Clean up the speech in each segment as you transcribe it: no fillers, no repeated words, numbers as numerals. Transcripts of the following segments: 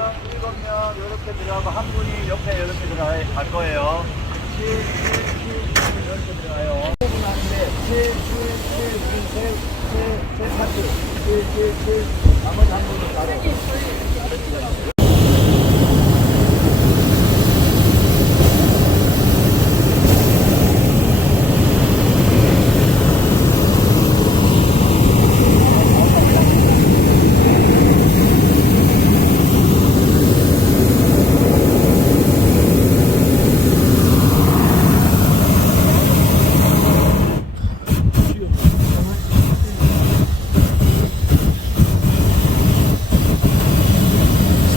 6명, 7명 이렇게 들어가고 한 분이 옆에 이렇게 들어갈 거예요. 7, 7, 7, 이렇게 들어가요. 5분 하는데 7, 7, 7, 우리 세 파트 7, 7, 7 나머지 한 분은 따로.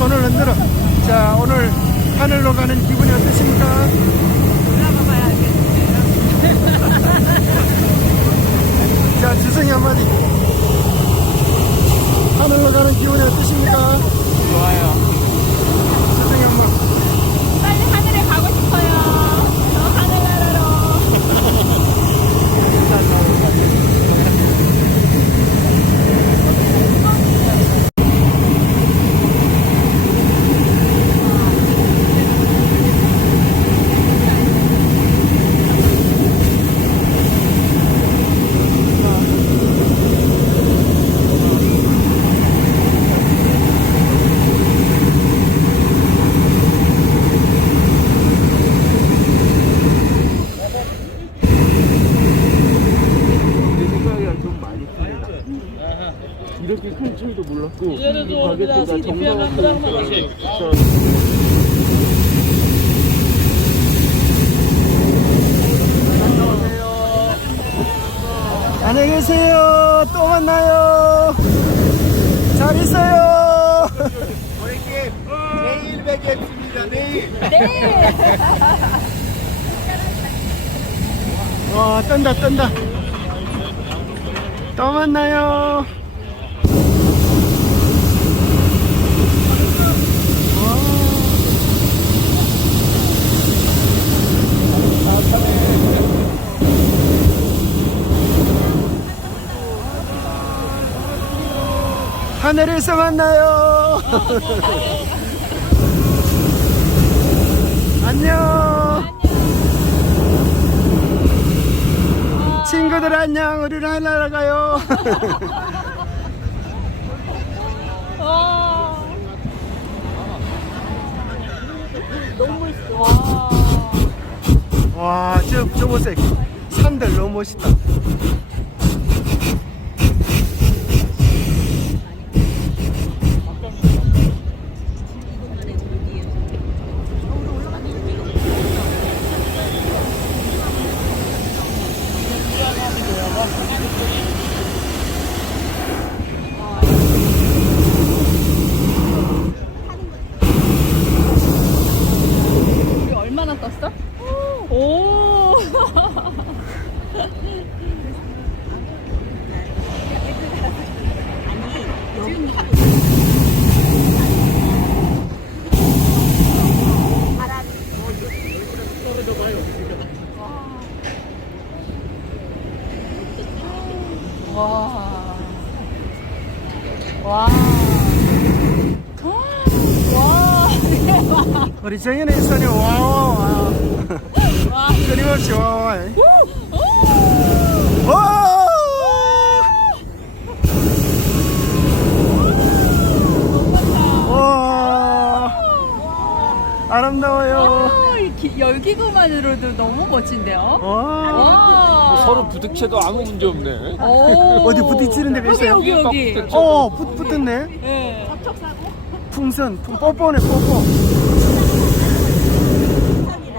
손을 흔들어. 자, 오늘 하늘로 가는 기분이 어떠십니까? 올라가 봐야 알겠는데요. 자, 지성이 한마디. 하늘로 가는 기분이 어떠십니까? 좋아요. 지성이 한마디. 빨리 하늘에 가고 싶어요. 저 하늘나라로. 내 생각이랑 좀 많이 틀리다. 이렇게 큰 줄도 몰랐고 이 바게트가 정상적인 안녕히 계세요. 또 만나요. 잘 있어요. 내일 뵙겠습니다. 내일. 네. 와, 뜬다 뜬다. 또 만나요. 하늘에서 만나요. 안녕. 친구들 안녕. 우리는 하늘나라 가요. 너무 멋있어. 와, 저 보세요. 산들 너무 멋있다. 우리 얼마나 떴어? 오. 와. 와. 와. 대박. 우리 정현의 손이 와와와. 와. 끊임없이 와와. 오. 와! 와! 아름다워요. 와, 이 열기구만으로도 너무 멋진데요? 와! 와. 서로 부딪혀도 아무 문제 없네. 오. 어디 부딪히는 데가 있어요? 여기. 붙었네. 네. 풍선, 뽀뽀네, 뽀뽀.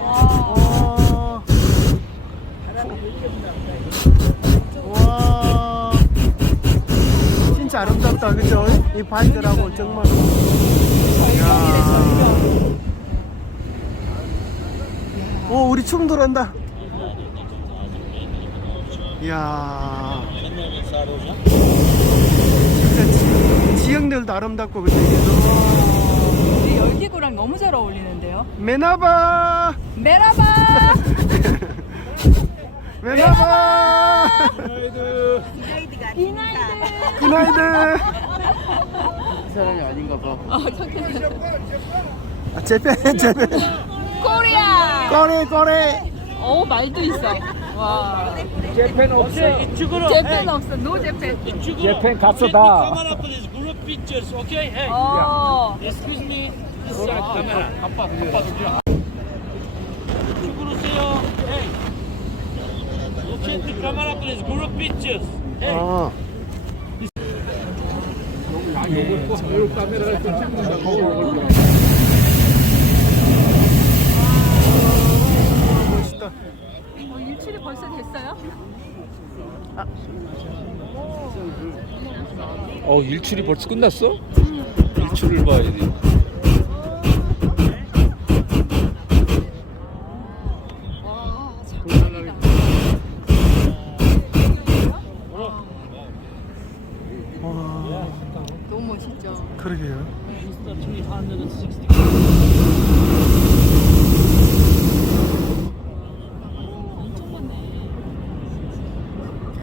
와. 와. 진짜 아름답다, 그죠? 이 바위들하고 정말. 야. 오, 우리 춤 돌아온다. 이야. 진짜 지형들도 아름답고, 그죠? 우리 열기구랑 너무 잘 어울리는데요? 메나바! 메라바! 메나바! 이나이드! 그나이드! 사람이 아닌가 봐. 아, 재팬. 코리아. 꼬리. 말도 있어. 와. 재팬 없어. 이쪽으로. 재팬 없어. 노 재팬. 이쪽으로. 재팬 갔어, Let me 다. camera please. Group pictures. Okay. Hey. Excuse me. This side camera. 아빠. 이쪽으로 오세요. Hey. Look at the camera please. Group pictures. Hey. 어. 멋있다. 일출이 벌써 됐어요? 일출이 벌써 끝났어? 일출을 봐야 돼. 와, 장난이다. 와, 너무 멋있죠. 그러게요.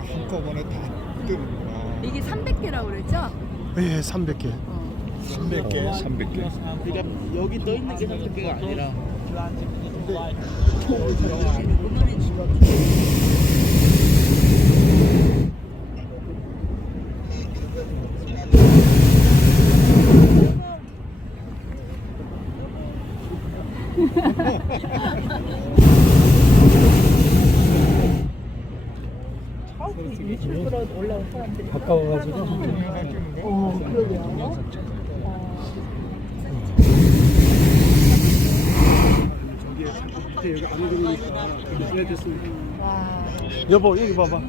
한꺼번에 다 뜨는구나. 이게 300개라고 그랬죠? 예, 300개. 300개. 300개. 그러니까 여기 떠 있는 게 300개가 아니라 가까워가지고. 여보, 여기 봐봐.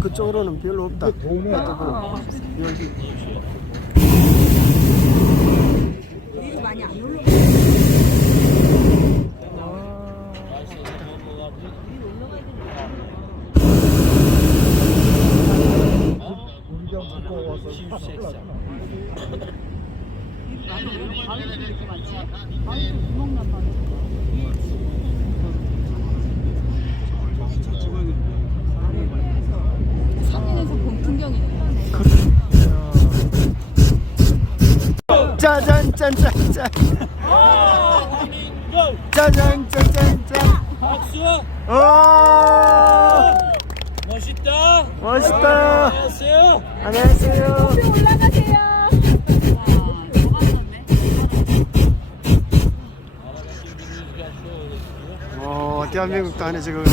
그쪽으로는 별로 없다. 여기. 우리가 무거워서 산에서 본 풍경이네. 짜잔, 짠짠짠. 짜잔, 짠짠짠. 박수. 오, 멋있다. 멋있다. 안녕하세요. 안녕하세요. 올라가세요. 대한민국도 안에 지금.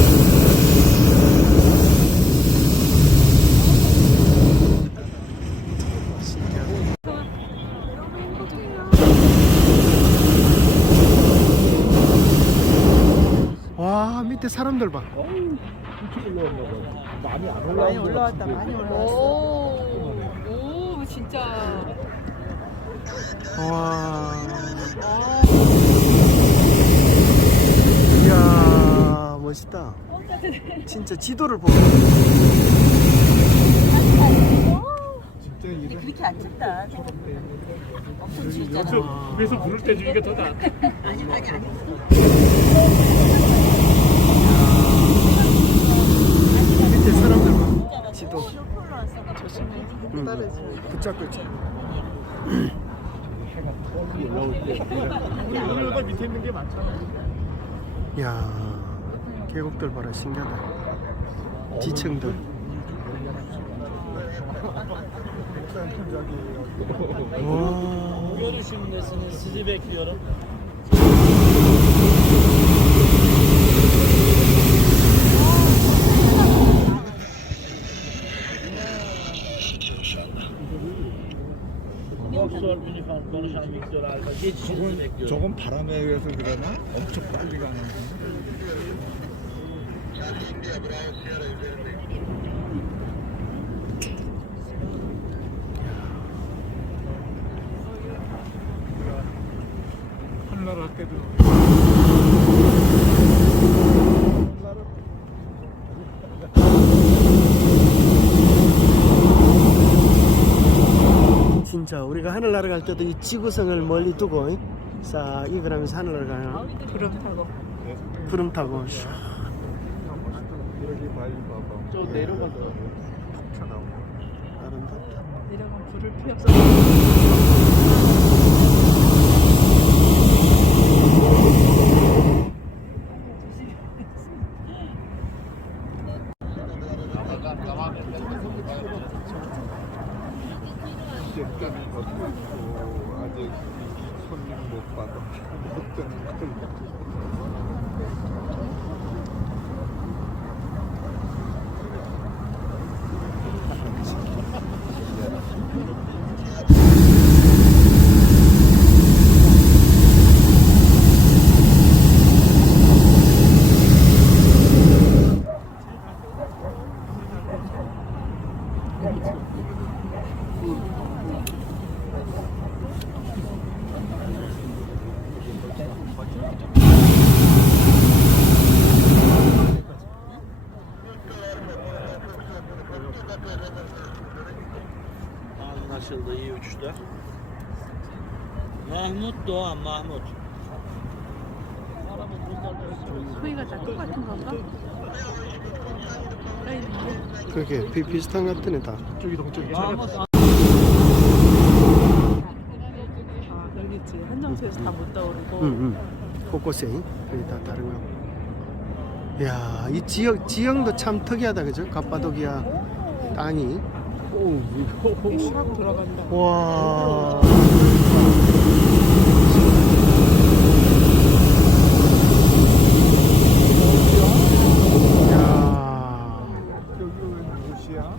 와, 밑에 사람들 봐. 많이 올라왔다. 많이 오, 진짜. 와. 이야, 멋있다. 진짜 지도를 보고. 진짜 이런 그렇게 안 춥다. 엄청 춥잖아. 그래서 부를 때 주기가 더 나. 밑에 사람들 봐. 지도. 붙잡고 있지. 올라오다 밑에 있는 게 많잖아. 야, 계곡들 봐라, 신기하다. 지층들. 와. Görüşümdesiniz. Sizi bekliyorum. Boksör, üniform, konuşan Viktor Alba. Geçişinizi bekliyorum. 저건 바람에 의해서 그러나 엄청 빨리 가는. 한나라 때도. 진짜 우리가 하늘나라 갈 때도 이 지구성을 멀리 두고 싹 이거라면서 하늘나라 가요. 구름 타고. 이렇게 바위 봐봐. 저 내려가서 아름답다. 내려가면 불을 피워서. 일단 것도 있고 아직 손님 못 받아 못 되는 걸. Anlaşıldı, iyi uçtu. Mahmut Doğan, Mahmut. 소리가 다 똑같은 건가? 그렇게 비슷한 것 같으네 다. 저기 동쪽이야. 아 여기 있지. 한정수에서 다 못 떠오르고. 응. 곳곳에 여기 다 다른 거. 야, 이 지형도 참 특이하다 그죠? 갑바도기아 땅이. 샥 들어간다. 와. 야. 여기 왜 무엇이야?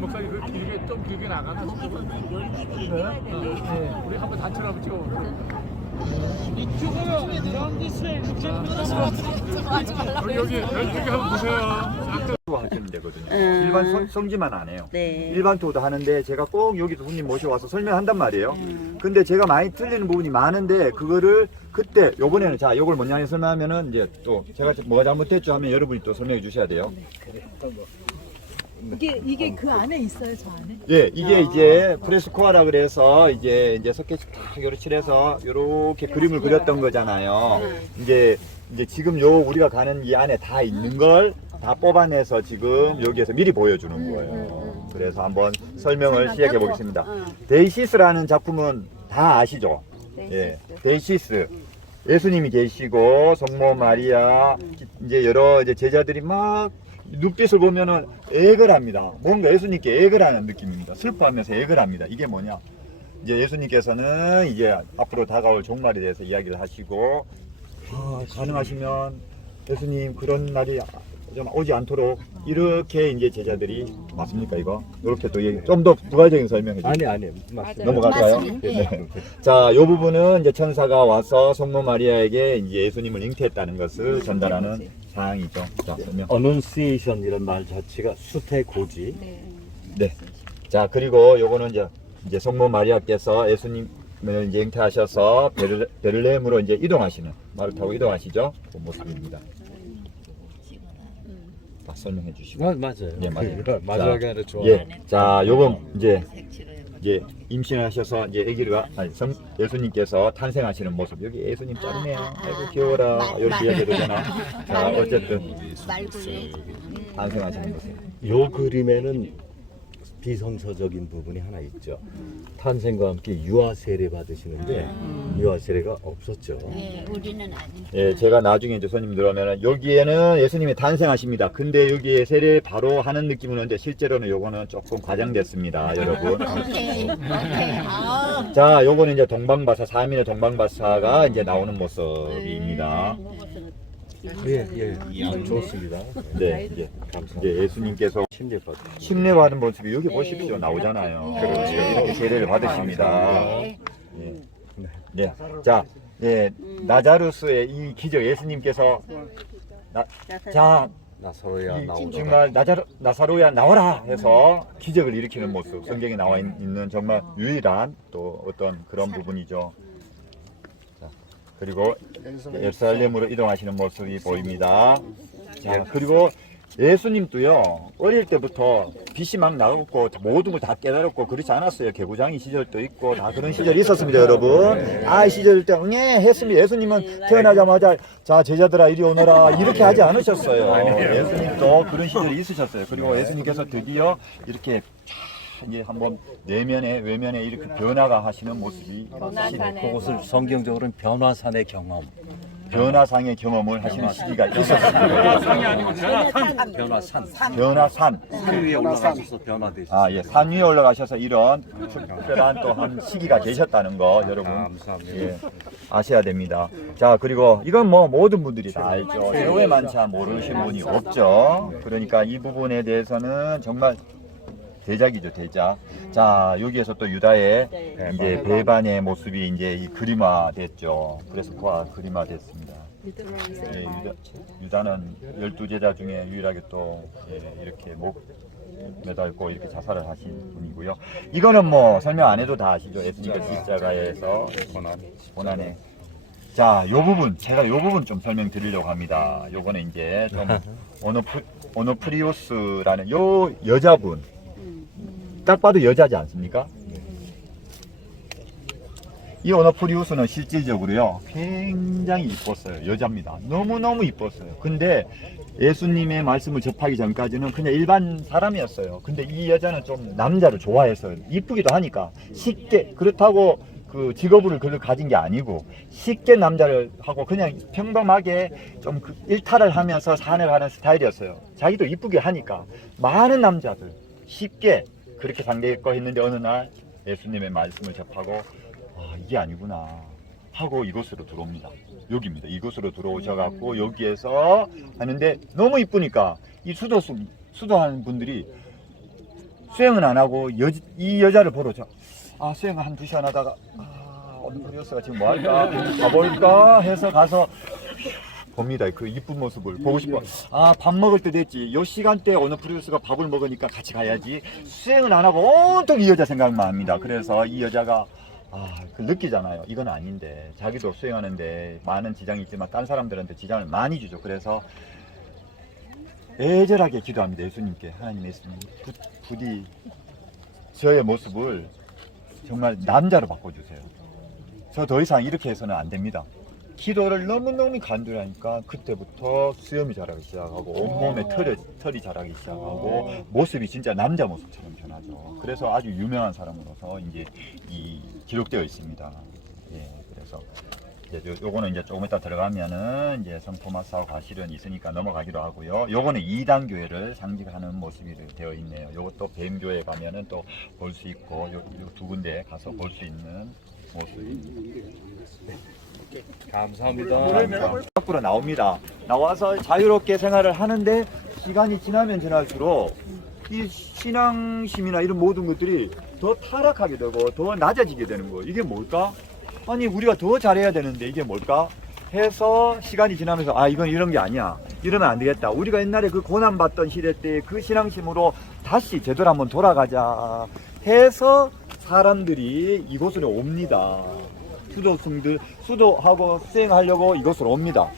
목사님 그 길게 좀 길게 나가나? 네. 우리 한번 단체로 한번 찍어. 이쪽으로, 정디스웨이, 여기 한번 보세요. 하시면 되거든요. 일반 성지만 안 해요. 네. 일반 투어도 하는데 제가 꼭 여기서 손님 모셔와서 설명한단 말이에요. 근데 제가 많이 틀리는 부분이 많은데 그거를 그때 요번에는 자 요걸 뭐냐 설명하면은 이제 또 제가 뭐가 잘못했죠 하면 여러분이 또 설명해 주셔야 돼요. 이게 그 안에 있어요, 저 안에? 예, 이게 이제 프레스코아라 그래서 이제 서켓 딱 요렇게 칠해서 요렇게 그림을 그렸던 거잖아요. 이제 지금 요 우리가 가는 이 안에 다 있는 걸 다 뽑아내서 지금 여기에서 미리 보여주는 거예요. 그래서 한번 설명을 시작해 보겠습니다. 데이시스라는 작품은 다 아시죠? 예, 데이시스. 예수님이 계시고 성모 마리아 이제 여러 이제 제자들이 막 눈빛을 보면은 애걸 합니다. 뭔가 예수님께 애걸 하는 느낌입니다. 슬퍼하면서 애걸 합니다. 이게 뭐냐? 이제 예수님께서는 이제 앞으로 다가올 종말에 대해서 이야기를 하시고 가능하시면 예수님 그런 날이 좀 오지 않도록 이렇게 이제 제자들이 맞습니까 이거? 이렇게 또 좀 더 부가적인 설명해 주세요. 아니 맞습니다. 넘어갈까요? 네. 자, 이 부분은 이제 천사가 와서 성모 마리아에게 이제 예수님을 잉태했다는 것을 전달하는 사항이죠. 자, 설명. 어넌시에이션 이런 말 자체가 수태고지. 네. 자, 그리고 요거는 이제 성모 마리아께서 예수님을 이제 잉태하셔서 베들레헴으로 이제 이동하시는 말을 타고 이동하시죠. 그 모습입니다. 다 설명해 주시고. 맞아요. 네, 맞아요. 마지막에 하나 좋아. 예. 자, 요건 이제 임신하셔서 이제 예수님께서 탄생하시는 모습. 여기 예수님 짜르네요. 아이고 귀여워라. 이렇게 이야기해도 되나? 자, 어쨌든 탄생하시는 모습. 요 그림에는 비성서적인 부분이 하나 있죠. 탄생과 함께 유아 세례 받으시는데 유아 세례가 없었죠. 네, 우리는 아니. 예, 제가 나중에 이제 손님들 오면은 여기에는 예수님이 탄생하십니다. 근데 여기에 세례 바로 하는 느낌은 오는데 실제로는 요거는 조금 과장됐습니다, 여러분. 오케이. 자, 요거는 이제 동방바사, 3인의 동방바사가 이제 나오는 모습입니다. 예. 좋습니다. 네, 이제 예수님께서 침례받은 모습이 여기 보십시오. 나오잖아요. 그렇죠. 이렇게 세례를 받으십니다. 네. 자, 나자루스의 이 기적, 예수님께서 나사로야 나오라. 정말 나사로야 나와라 해서 기적을 일으키는 모습, 성경에 나와 있는 정말 유일한 또 어떤 그런 부분이죠. 자, 그리고 예루살렘으로 이동하시는 모습이 보입니다. 자, 그리고 예수님도요, 어릴 때부터 빛이 막 나고 모든 걸 다 깨달았고 그렇지 않았어요. 개구장이 시절도 있고 다 그런 시절이 있었습니다, 여러분. 이 시절 때 했습니다. 예수님은 태어나자마자 자, 제자들아 이리 오너라 이렇게 하지 않으셨어요. 예수님도 그런 시절이 있으셨어요. 그리고 예수님께서 드디어 이렇게 이제 한번 내면에 외면에 이렇게 변화가 하시는 모습이 그것을 성경적으로는 변화산의 경험. 변화상의 경험을 하시는 시기가 있었습니다. 변화산. 변화산. 산 위에 올라가셔서 변화되셨어요. 아, 예. 산 위에 올라가셔서 이런 특별한 또 한 시기가 계셨다는 거 여러분 감사합니다. 예, 아셔야 됩니다. 자, 그리고 이건 뭐 모든 분들이 다 알죠. 최후의만차 모르시는 분이 없죠. 그러니까 이 부분에 대해서는 정말 대작이죠, 대작. 자, 여기에서 또 유다의 이제 배반의 모습이 이제 이 그림화됐죠. 그래서 그림화 됐습니다. 예, 유다는 12제자 중에 유일하게 또 이렇게 목 매달고 이렇게 자살을 하신 분이고요. 이거는 뭐 설명 안 해도 다 아시죠. 예수님께서 십자가에서 고난에. 자, 요 부분 제가 요 부분 좀 설명드리려고 합니다. 요거는 이제 좀 오노프리우스라는 요 여자분 딱 봐도 여자지 않습니까? 이 오노프리우스는 실질적으로요 굉장히 이뻤어요. 여자입니다. 너무너무 이뻤어요. 근데 예수님의 말씀을 접하기 전까지는 그냥 일반 사람이었어요. 근데 이 여자는 좀 남자를 좋아했어요. 이쁘기도 하니까 쉽게 그렇다고 그 직업을 그걸 가진 게 아니고 쉽게 남자를 하고 그냥 평범하게 좀 일탈을 하면서 살아가는 스타일이었어요. 자기도 이쁘게 하니까 많은 남자들 쉽게 그렇게 상대했고 했는데 어느 날 예수님의 말씀을 접하고 아, 이게 아니구나 하고 이곳으로 들어옵니다. 여기입니다. 이곳으로 들어오셔갖고 여기에서 하는데 너무 이쁘니까 이 수도하는 분들이 수행은 안 하고 이 여자를 보러 수행을 한 2시간 하다가 오노프리우스가 지금 뭐 할까 가볼까 해서 가서 봅니다. 그 이쁜 모습을 보고 싶어. 밥 먹을 때 됐지. 요 시간대에 오노프리우스가 밥을 먹으니까 같이 가야지. 수행은 안 하고 온통 이 여자 생각만 합니다. 그래서 이 여자가 그 느끼잖아요. 이건 아닌데 자기도 수행하는데 많은 지장이 있지만 다른 사람들한테 지장을 많이 주죠. 그래서 애절하게 기도합니다. 예수님께 하나님 예수님 부디 저의 모습을 정말 남자로 바꿔주세요. 저 더 이상 이렇게 해서는 안 됩니다. 기도를 너무너무 간절히 하니까 그때부터 수염이 자라기 시작하고 온몸에 털이 자라기 시작하고 모습이 진짜 남자 모습처럼 변하죠. 그래서 아주 유명한 사람으로서 이제 이 기록되어 있습니다. 예, 그래서 이제 요거는 이제 조금 이따 들어가면은 이제 성 토마스하고 과실은 있으니까 넘어가기로 하고요. 요거는 2단 교회를 상징하는 모습이 되어 있네요. 요것도 뱀교회 가면은 또 볼 수 있고 요 두 군데 가서 볼 수 있는 모습입니다. 감사합니다. 밖으로 나옵니다. 나와서 자유롭게 생활을 하는데 시간이 지나면 지날수록 이 신앙심이나 이런 모든 것들이 더 타락하게 되고 더 낮아지게 되는 거예요. 이게 뭘까? 아니 우리가 더 잘해야 되는데 이게 뭘까? 해서 시간이 지나면서 이건 이런 게 아니야. 이러면 안 되겠다. 우리가 옛날에 그 고난받던 시대 때 그 신앙심으로 다시 제대로 한번 돌아가자 해서 사람들이 이곳으로 옵니다. 수도하고 수행하려고 이곳으로 옵니다.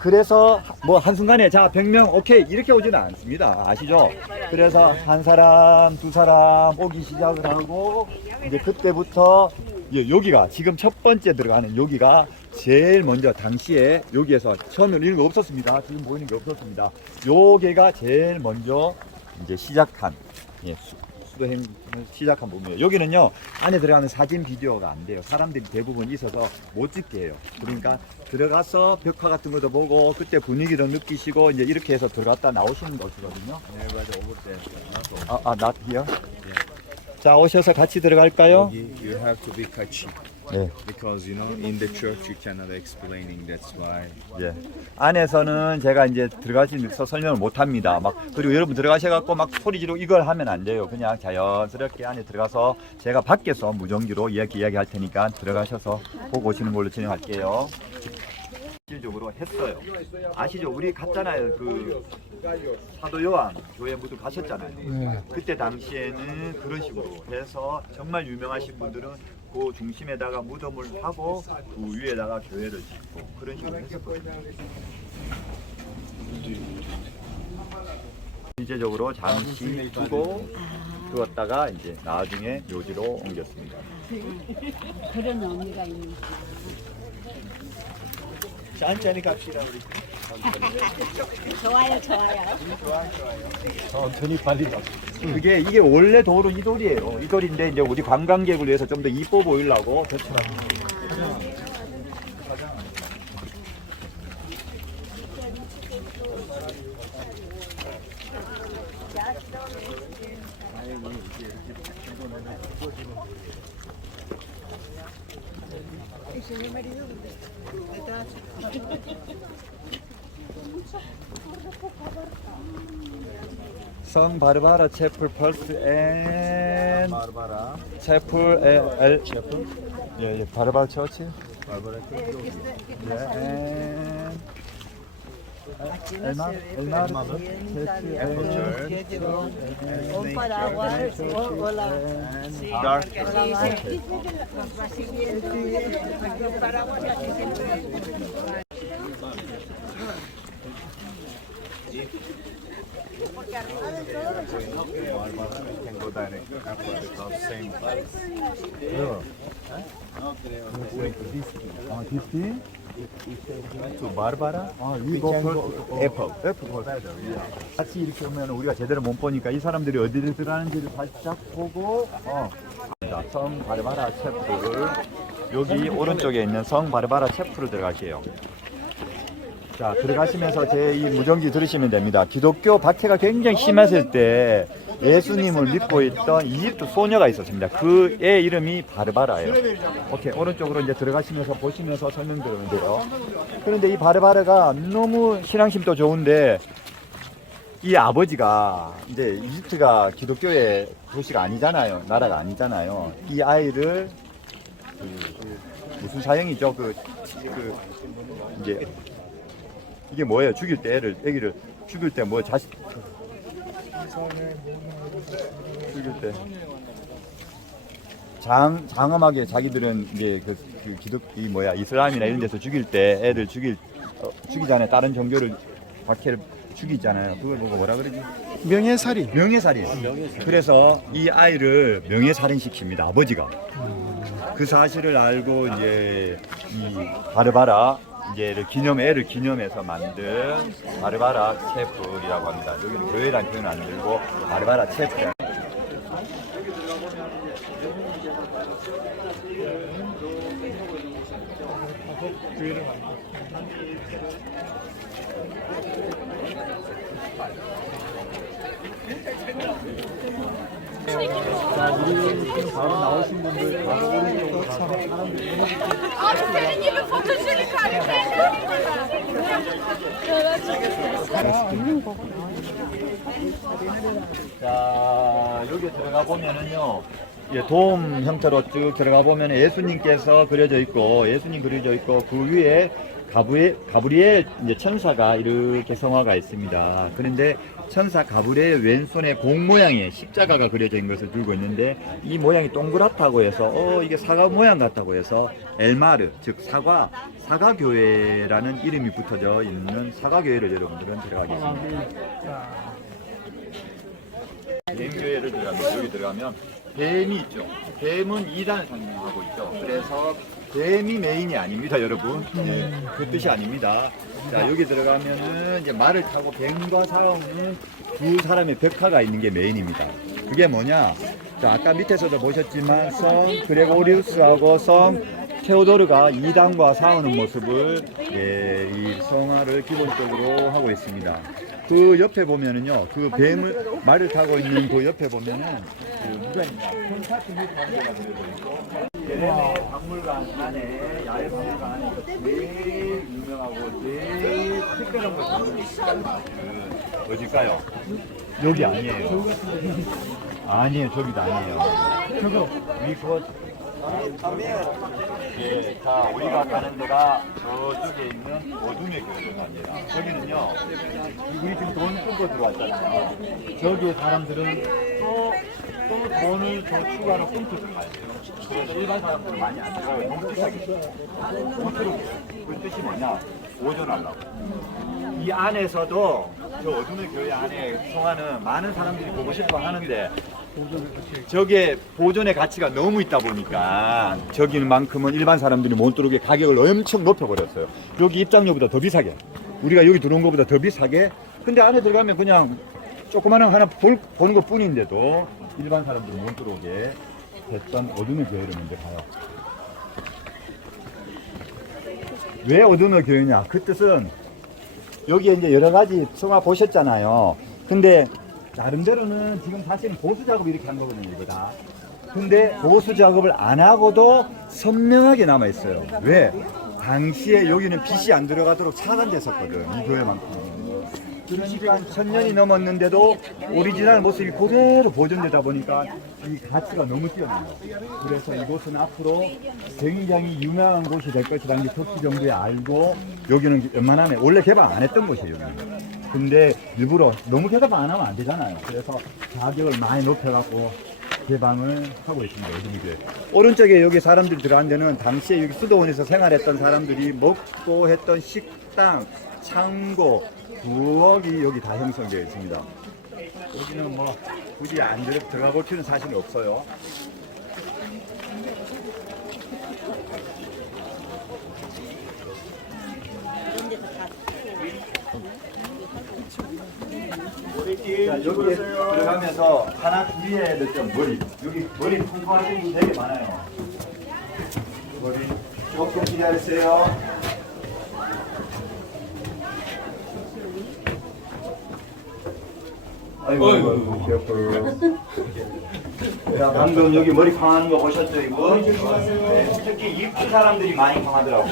그래서 뭐 한순간에 자 100명 오케이 이렇게 오지는 않습니다. 아시죠? 그래서 한 사람 두 사람 오기 시작을 하고 이제 그때부터 여기가 지금 첫 번째 들어가는 여기가 제일 먼저 당시에 여기에서 처음에는 이런 거 없었습니다. 지금 보이는 게 없었습니다. 요게가 제일 먼저 이제 시작한 수도행 시작한 부분이에요. 여기는요 안에 들어가는 사진 비디오가 안 돼요. 사람들이 대부분 있어서 못 찍게 해요. 그러니까 들어가서 벽화 같은 것도 보고 그때 분위기도 느끼시고 이제 이렇게 해서 들어갔다 나오시는 것이거든요. 네 맞아 오볼 때. not here. 자 오셔서 같이 들어갈까요? You have to be catchy. 네. Because you know in the church you cannot explaining. That's why. 예. 안에서는 제가 이제 들어가서 설명을 못 합니다. 그리고 여러분 들어가셔갖고 막 소리 지르고 이걸 하면 안 돼요. 그냥 자연스럽게 안에 들어가서 제가 밖에서 무전기로 이야기할 테니까 들어가셔서 보고 오시는 걸로 진행할게요. 실질적으로 했어요. 아시죠? 우리 갔잖아요. 그 사도 요한 교회 모두 가셨잖아요. 그때 당시에는 그런 식으로 해서 정말 유명하신 분들은 그 중심에다가 무덤을 하고 그 위에다가 교회를 짓고 그런 식으로 했었거든요. 실제적으로 잠시 두었다가 이제 나중에 묘지로 옮겼습니다. 그런 의미가 있는. 짠짠이 갑시다 우리. 좋아요, 좋아요. 천천히 빨리 가. 이게 원래 도로 이 돌이에요. 이 돌인데 이제 우리 관광객을 위해서 좀 더 이뻐 보이려고 배치합니다. 성 바르바라 채플 펄스 앤 바르바라 채플 엘 채플 예 바르바라 처치 바르바라 바르바라 애플 같이 이렇게 오면 우리가 제대로 못 보니까 이 사람들이 어디를 들어가는지를 살짝 보고 성 바르바라 채플 여기 오른쪽에 있는 성 바르바라 채플을 들어갈게요. 자 들어가시면서 제 이 무전기 들으시면 됩니다. 기독교 박해가 굉장히 심했을 때 예수님을 믿고 있던 이집트 소녀가 있었습니다. 그 애 이름이 바르바라예요. 오케이 오른쪽으로 이제 들어가시면서 보시면서 설명드리면 돼요. 그런데 이 바르바라가 너무 신앙심도 좋은데 이 아버지가 이제 이집트가 기독교의 도시가 아니잖아요. 나라가 아니잖아요. 이 아이를 무슨 사형이죠? 이제 이게 뭐예요? 죽일 때 애기를 죽일 때 뭐 자식 죽일 때 장엄하게 자기들은 이제 그 이슬람이나 이런 데서 죽일 때 애를 죽이기 전에 다른 종교를 박해를 죽이잖아요. 그걸 보고 뭐라 그러지? 명예살인. 명예살인. 그래서 이 아이를 명예살인 시킵니다. 아버지가. 그 사실을 알고 이제 이 바르바라 애를 기념해서 만든 바르바라 채플이라고 합니다. 여기는 교회라는 표현을 안 들고 바르바라 채플. 바로 나오신 분들 바로 오른쪽으로 가서 senin gibi fotojenik 자 여기 들어가 보면은요 돔 형태로 쭉 들어가 보면 예수님께서 그려져 있고 그 위에 가브리엘 이제 천사가 이렇게 성화가 있습니다. 그런데 천사 가브리엘 왼손에 공 모양의 십자가가 그려져 있는 것을 들고 있는데 이 모양이 동그랗다고 해서 이게 사과 모양 같다고 해서 엘마르 즉 사과교회라는 이름이 붙어져 있는 사과교회를 여러분들은 들어가겠습니다. 뱀교회를 들어가면 여기 들어가면 뱀이 있죠. 뱀은 이단을 상징하고 있죠. 그래서 뱀이 메인이 아닙니다, 여러분. 그 뜻이 아닙니다. 자, 여기 들어가면은 이제 말을 타고 뱀과 싸우는 두 사람의 벽화가 있는 게 메인입니다. 그게 뭐냐? 자, 아까 밑에서도 보셨지만 성 그레고리우스하고 성 테오도르가 이단과 싸우는 모습을 이 성화를 기본적으로 하고 있습니다. 그 옆에 보면은요, 그 뱀을 말을 타고 있는 그 옆에 보면은 누가 있냐? 콘사트 뮤지엄가 들어져 있고, 얘네 박물관 안에 야외 박물관 안에 제일 유명하고 제일 특별한 것이 어딜까요? 여기 아니에요. 아니에요, 저기도 아니에요. 저거 위코. 예, 자, 우리가 가는 데가 저쪽에 있는 어둠의 교회를 갑니다. 저기는요, 우리 지금 돈 끌고 들어왔잖아요. 저기에 사람들은 또 돈을 더 추가로 끊고 들어가야 돼요. 그래서 일반 사람들은 많이 안 들어가요. 너무 비싸게. 그 뜻이 뭐냐? 오전하려고. 이 안에서도 저 어둠의 교회 안에 성화는 많은 사람들이 보고 싶어 하는데 저게 보존의 가치가 너무 있다 보니까 저기만큼은 일반 사람들이 못 들어오게 가격을 엄청 높여버렸어요. 여기 입장료보다 더 비싸게. 우리가 여기 들어온 것보다 더 비싸게. 근데 안에 들어가면 그냥 조그마한 거 하나 보는 것 뿐인데도 일반 사람들이 못 들어오게 됐던 어둠의 교회를 먼저 가요. 왜 어둠의 교회냐? 그 뜻은 여기에 이제 여러 가지 성화 보셨잖아요. 근데 나름대로는 지금 사실은 보수 작업 이렇게 한 거거든요, 이거 다. 근데 보수 작업을 안 하고도 선명하게 남아 있어요. 왜? 당시에 여기는 빛이 안 들어가도록 차단됐었거든, 이 교회만큼. 그러니까 1000년이 넘었는데도 오리지널 모습이 그대로 보존되다 보니까 이 가치가 너무 뛰어나요. 그래서 이곳은 앞으로 굉장히 유명한 곳이 될 것이라는 게 터키 정부에 알고, 여기는 웬만하면 원래 개방 안 했던 곳이에요, 여기는. 근데 일부러 너무 개방 안 하면 안 되잖아요. 그래서 가격을 많이 높여갖고 개방을 하고 있습니다. 어둠교회. 오른쪽에 여기 사람들이 들어간 데는 당시에 여기 수도원에서 생활했던 사람들이 먹고 했던 식당, 창고, 부엌이 여기 다 형성되어 있습니다. 여기는 뭐 굳이 안 들어가 볼 필요는 사실은 없어요. 자, 여기에 들어가면서 하나 위에 넣죠, 머리. 여기 머리 풍부하신 분 되게 많아요. 머리 조금 기다리세요. 아이고, 귀엽고. 자, 방금 여기 머리 강하는 거 보셨죠, 이거? 네, 특히 이쁜 사람들이 많이 강하더라고.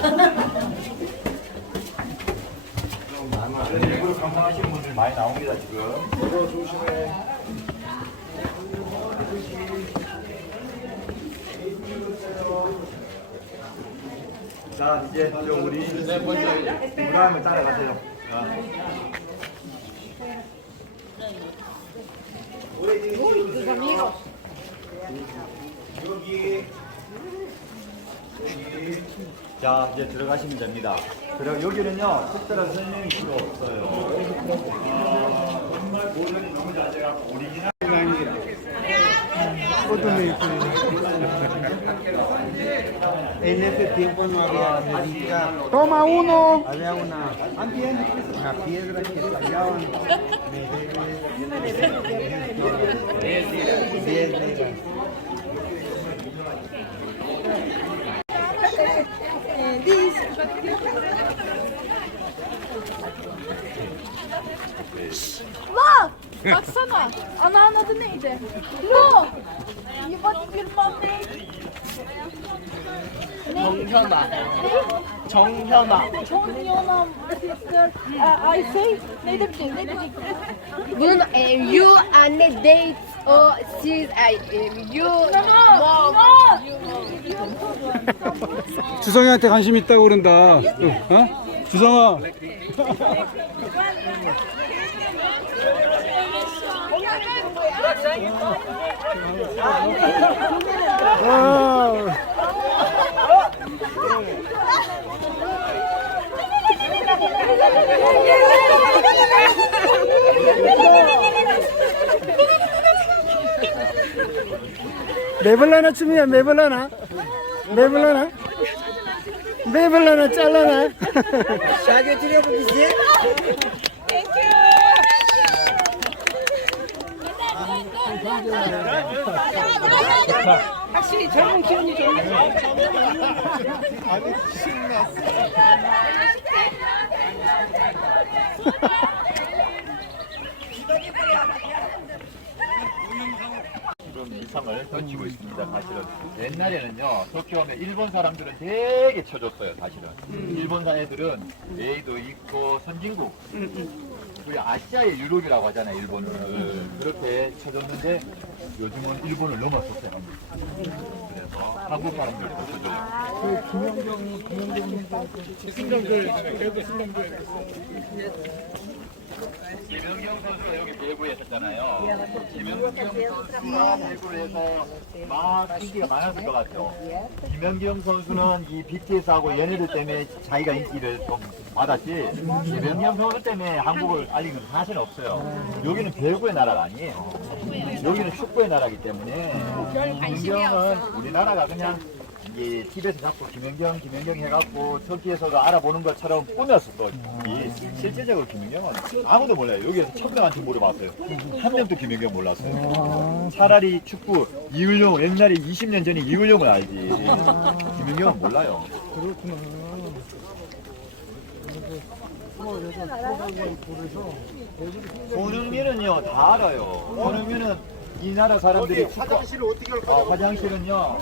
일부러 강하시는 분들 많이 나옵니다, 지금. 조심해. 자, 이제 저 우리 누가한번 따라가세요. 자, 이제 들어가시면 됩니다. 여기는요, 특별한 설명이 필요 없어요. 정말 보존이 너무 잘 돼갖고 오리지널 어둠의 교회. En ese tiempo no había dedica, Toma uno. había una piedra que tallaban de 10 liras. Bak! Baksana. Ananın adı neydi? Yok. What your mom name? 정현아 sister. I say ne demiştin? Bunun you anne date o siz you No. 주성이한테 관심 있다고 그런다. 어? 주성아. 메블라나 춤이야, 메블라나. 메블라나. 메블라나 잘라나. ¿Ya que tiene que decir? 확실히 젊은 기운이 좋네. 아니 신났어. 이런 위상을 던지고 있습니다. 사실은 옛날에는요, 도쿄 오면 일본 사람들은 되게 쳐줬어요. 사실은 일본 애들은 애도 있고 선진국, 우리 아시아의 유럽이라고 하잖아요. 일본을 그렇게 쳐줬는데 요즘은 일본을 넘어섰어요. 그래서 한국 사람들도 쳐줘요. 김연경 선수가 여기 배구에 했었잖아요. 김연경 선수가 배구에서 막 인기가 많았을 것 같죠. 김연경 선수는 이 BTS하고 얘네들 때문에 자기가 인기를 좀 받았지. 김연경 선수 때문에 한국을 알린 건 사실 없어요. 여기는 배구의 나라가 아니에요. 여기는 축구의 나라이기 때문에 김연경은 우리나라가 그냥 이제 TV에서 자꾸 김연경 해갖고 터키에서도 알아보는 것처럼 꾸몄을 거지. 실제적으로 김연경은 아무도 몰라요. 여기에서 1000명한테 물어봤어요. 한 명도 김연경 몰랐어요. 차라리 축구 이을용, 옛날에 20년 전에 이을용을 알지. 김연경은 몰라요. 손흥민은요 다 알아요. 손흥민은 이 나라 사람들이 화장실을 어떻게 할 거예요? 화장실은요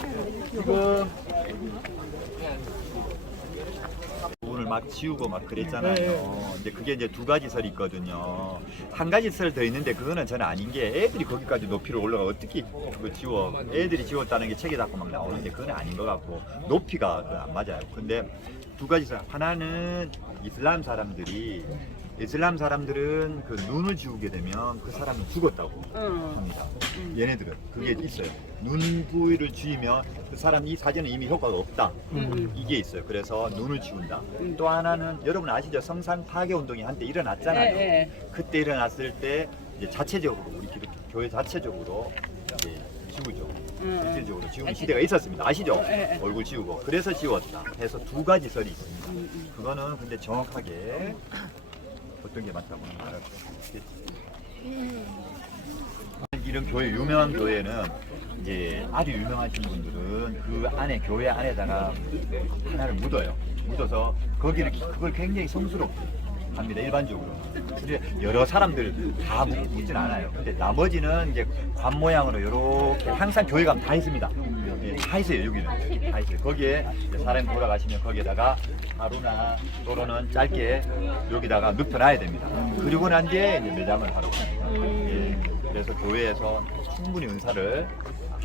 지금 오늘 막 지우고 막 그랬잖아요. 이제 그게 이제 두 가지 설이 있거든요. 한 가지 설 더 있는데 그거는 저는 아닌 게 애들이 거기까지 높이로 올라가 어떻게 그거 지워? 애들이 지웠다는 게 책에 자꾸 막 나오는데 그건 아닌 것 같고 높이가 안 맞아요. 근데 두 가지 설 하나는 이슬람 사람들은 그 눈을 지우게 되면 그 사람은 죽었다고 합니다. 얘네들은 그게 있어요. 눈 부위를 지우면 그 사람 이 사진은 이미 효과가 없다. 이게 있어요. 그래서 눈을 지운다. 또 하나는 여러분 아시죠? 성산 파괴 운동이 한때 일어났잖아요. 그때 일어났을 때 이제 자체적으로 우리 교회 자체적으로 이제 지우죠. 실질적으로 지우는 시대가 있었습니다. 아시죠? 얼굴 지우고 그래서 지웠다. 해서 두 가지 설이 있습니다. 그거는 근데 정확하게 어떤 게 맞다고는 말할 수 없겠지. 이런 교회 유명한 교회는 이제 아주 유명하신 분들은 그 안에 교회 안에다가 하나를 묻어서 그걸 굉장히 성스럽게 합니다. 일반적으로. 근데 여러 사람들 다 묻진 않아요. 근데 나머지는 이제 관 모양으로 이렇게 항상 교회 가면 다 있습니다. 예, 다 있어요. 여기는 다 있어요. 거기에 사람이 돌아가시면 거기에다가 하루나 또는 짧게 여기다가 눕혀놔야 됩니다. 그리고 난 뒤에 이제 매장을 하러 갑니다. 예, 그래서 교회에서 충분히 은사를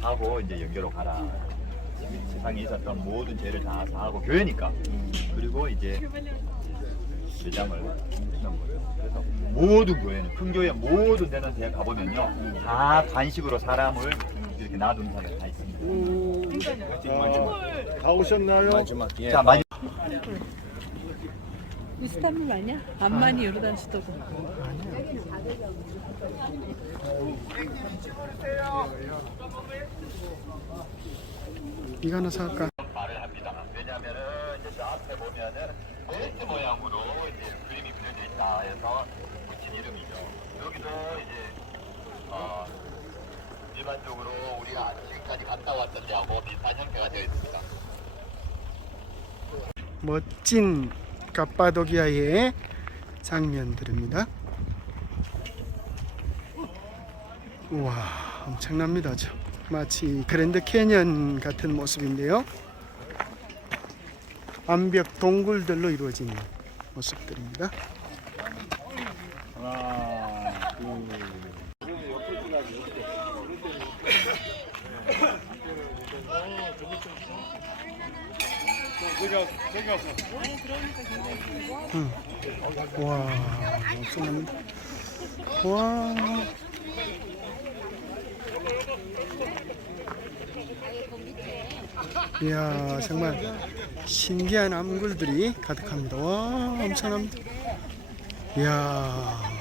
하고 이제 영계로 가라. 세상에 있었던 모든 죄를 다 사하고 교회니까. 그리고 이제 매장을 하는 거죠. 그래서 모든 교회는 큰 교회 모든 데는 제가 가보면요 다 관식으로 사람을 이렇게 놔두는 사람이 다 있습니다. 다 오셨나요? 자 마지막. 이스탄불 아니야? 암만이 요르단 수도고. 이거 하나 사갈까? 말을 합니다. 왜냐하면은 이제 저 앞에 보면은 벨트 모양으로 이제 그림이 그려져 있다 해서 붙인 이름이죠. 여기도 이제 일반적으로 우리가 지금까지 갔다 왔던 데하고 비슷한 형태가 되어 있습니다. 멋진 갑바도기아의 장면들입니다. 우와, 엄청납니다. 마치 그랜드 캐년 같은 모습인데요. 암벽 동굴들로 이루어진 모습들입니다. 와, 엄청납니다. 와. 이야, 정말 신기한 암굴들이 가득합니다. 와, 엄청납니다. 이야.